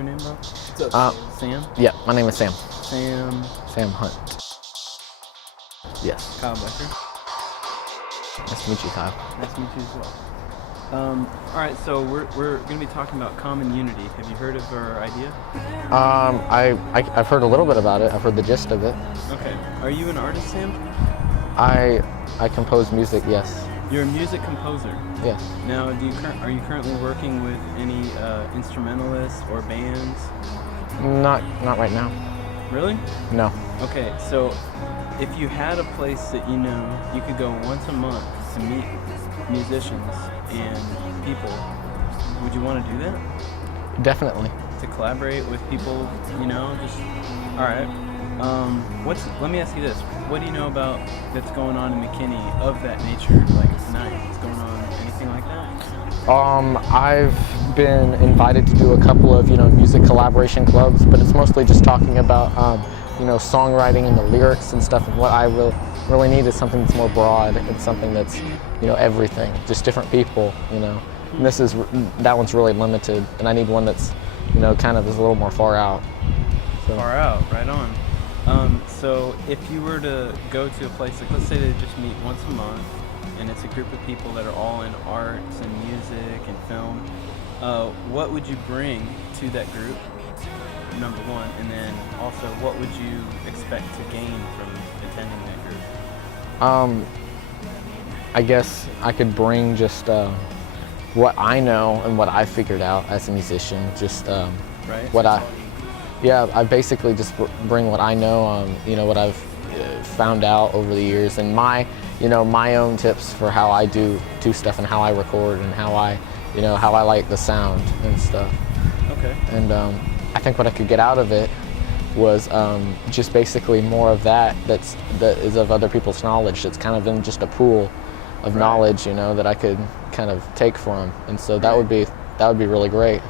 your name, bro? What's up, Sam? Yeah, my name is Sam. Sam Hunt. Yes. Kyle Becker. Nice to meet you, Kyle. Nice to meet you as well. All right, so we're going to be talking about common unity. Have you heard of our idea? I've heard a little bit about it. I've heard the gist of it. Okay. Are you an artist, Sam? I compose music, yes. You're a music composer. Yes. Now, are you currently working with any instrumentalists or bands? Not right now. Really? No. Okay, so if you had a place that you could go once a month to meet musicians and people, would you want to do that? Definitely. To collaborate with people, just all right. Let me ask you this: what do you know about that's going on in McKinney of that nature, like tonight? What's going on? Anything like that? I've been invited to do a couple of music collaboration clubs, but it's mostly just talking about songwriting and the lyrics and stuff. And what I really need is something that's more broad. It's something that's everything, just different people. And that one's really limited, and I need one that's kind of is a little more far out. So. Far out, right on. So if you were to go to a place, like let's say they just meet once a month, and it's a group of people that are all in arts and music and film, what would you bring to that group, number one, and then also what would you expect to gain from attending that group? I guess I could bring just what I know and what I figured out as a musician, just right. I basically just bring what I know, what I've found out over the years, and my own tips for how I do stuff and how I record and how I like the sound and stuff. Okay. And I think what I could get out of it was just basically more of that is of other people's knowledge. That's kind of in just a pool of knowledge, that I could kind of take from, and so that would be really great.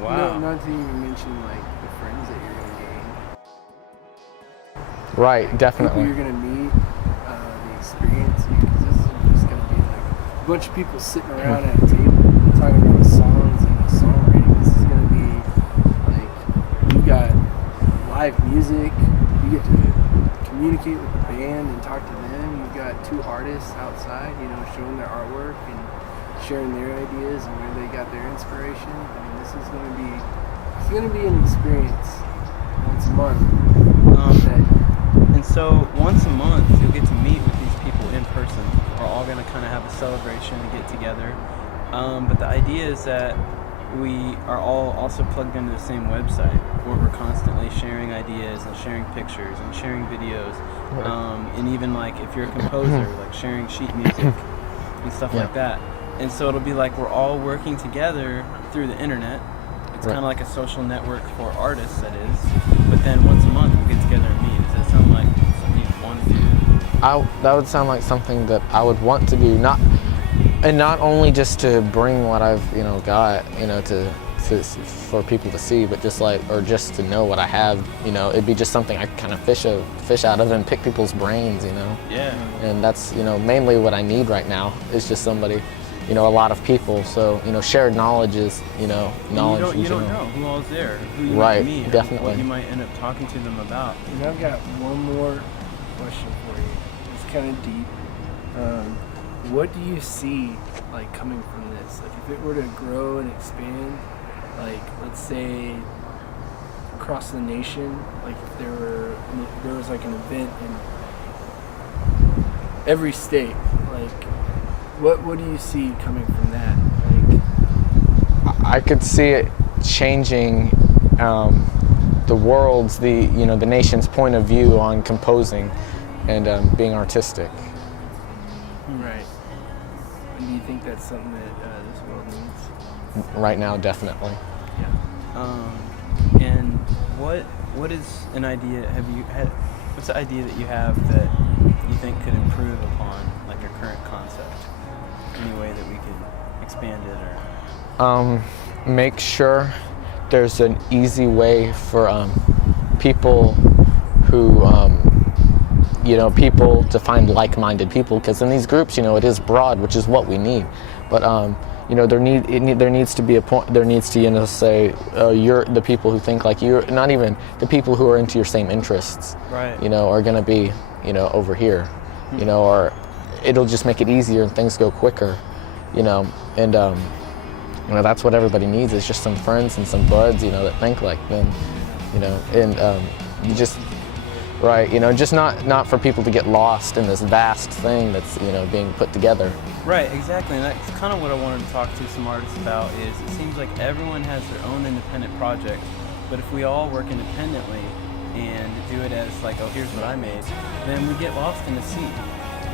Wow. Not to even mention like the friends that you're gonna gain. Right, definitely. People you're gonna meet, the experience, because this is just gonna be like a bunch of people sitting around at a table talking about songs and songwriting. This is gonna be like you got live music. You get to communicate with the band and talk to them. You've got two artists outside, showing their artwork and sharing their ideas and where they got their inspiration. I mean, this is gonna be an experience once a month. And so once a month, you'll get to meet with these people in person. We're all gonna kind of have a celebration and get together. But the idea is that we are all also plugged into the same website where we're constantly sharing ideas and sharing pictures and sharing videos. And even like if you're a composer, like sharing sheet music and stuff like that. And so it'll be like we're all working together through the internet. It's kind of like a social network for artists, that is. But then once a month we'll get together and meet. Does that sound like something you want to do? That would sound like something that I would want to do, not only just to bring what I've got for people to see, but just to know what I have. It'd be just something I kind of fish out of and pick people's brains. Yeah. And that's mainly what I need right now is just somebody. A lot of people, so shared knowledge is knowledge. You don't know who all's there, who you right, might meet, definitely. what you might end up talking to them about. And I've got one more question for you. It's kind of deep. What do you see like coming from this? Like if it were to grow and expand, like let's say across the nation, like if there was like an event in every state, like. What do you see coming from that? Like, I could see it changing the world's, the nation's point of view on composing and being artistic. Right. And do you think that's something that this world needs? Right now, definitely. Yeah. And what is an idea? What's the idea that you have that you think could improve upon like your current concept? Any way that we could expand it, or make sure there's an easy way for people who people to find like-minded people, because in these groups it is broad, which is what we need, but there needs to be a point. There needs to say you're the people who think like you. Not even the people who are into your same interests. Right. Are going to be over here. Or it'll just make it easier and things go quicker. And that's what everybody needs is just some friends and some buds that think like them. And you just. Right, just not for people to get lost in this vast thing that's being put together. Right, exactly, and that's kind of what I wanted to talk to some artists about. Is it seems like everyone has their own independent project, but if we all work independently and do it as like, oh, here's what I made, then we get lost in the sea.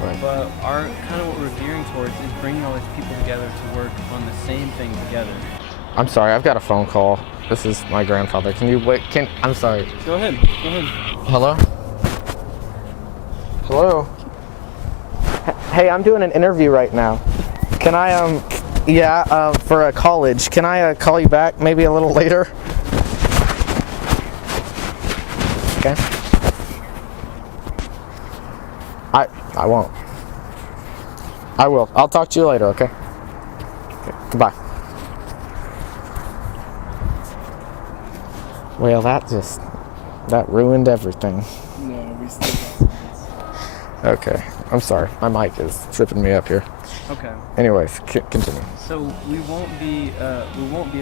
Right. But our kind of what we're veering towards is bringing all these people together to work on the same thing together. I'm sorry, I've got a phone call. This is my grandfather. Can you wait? I'm sorry. Go ahead. Hello? Hello? Hey, I'm doing an interview right now. Can I, for a college. Can I call you back maybe a little later? Okay. I won't. I will. I'll talk to you later, okay? Goodbye. Well, that ruined everything. No, we still got some. Okay, I'm sorry. My mic is tripping me up here. Okay. Anyways, continue. So we won't be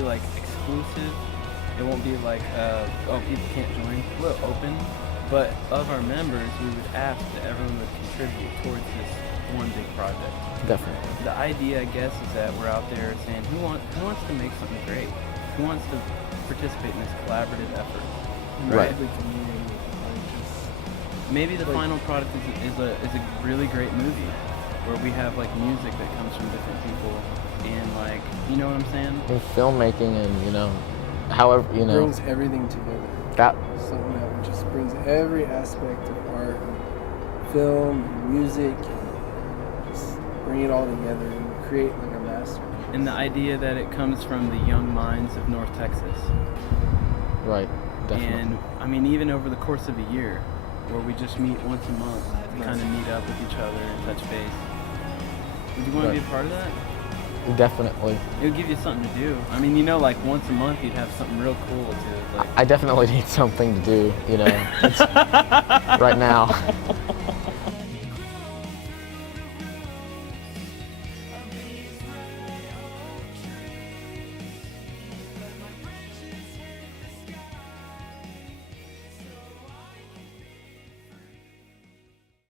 like exclusive. It won't be like people can't join. We're open, but of our members, we would ask that everyone would contribute towards this one big project. Definitely. The idea, I guess, is that we're out there saying who wants to make something great, who wants to participate in this collaborative effort. Right. The community, Maybe the final product is a really great movie where we have like music that comes from different people and like you know what I'm saying? And filmmaking and however brings everything together. that Something that just brings every aspect of art, and film, and music, and just bring it all together and create like a masterpiece. And the idea that it comes from the young minds of North Texas. right, definitely. And I mean even over the course of a year where we just meet once a month to kind of meet up with each other and touch base. Would you want to be a part of that? Definitely. It would give you something to do. I mean, like once a month you'd have something real cool to do. Like, I definitely need something to do, right now.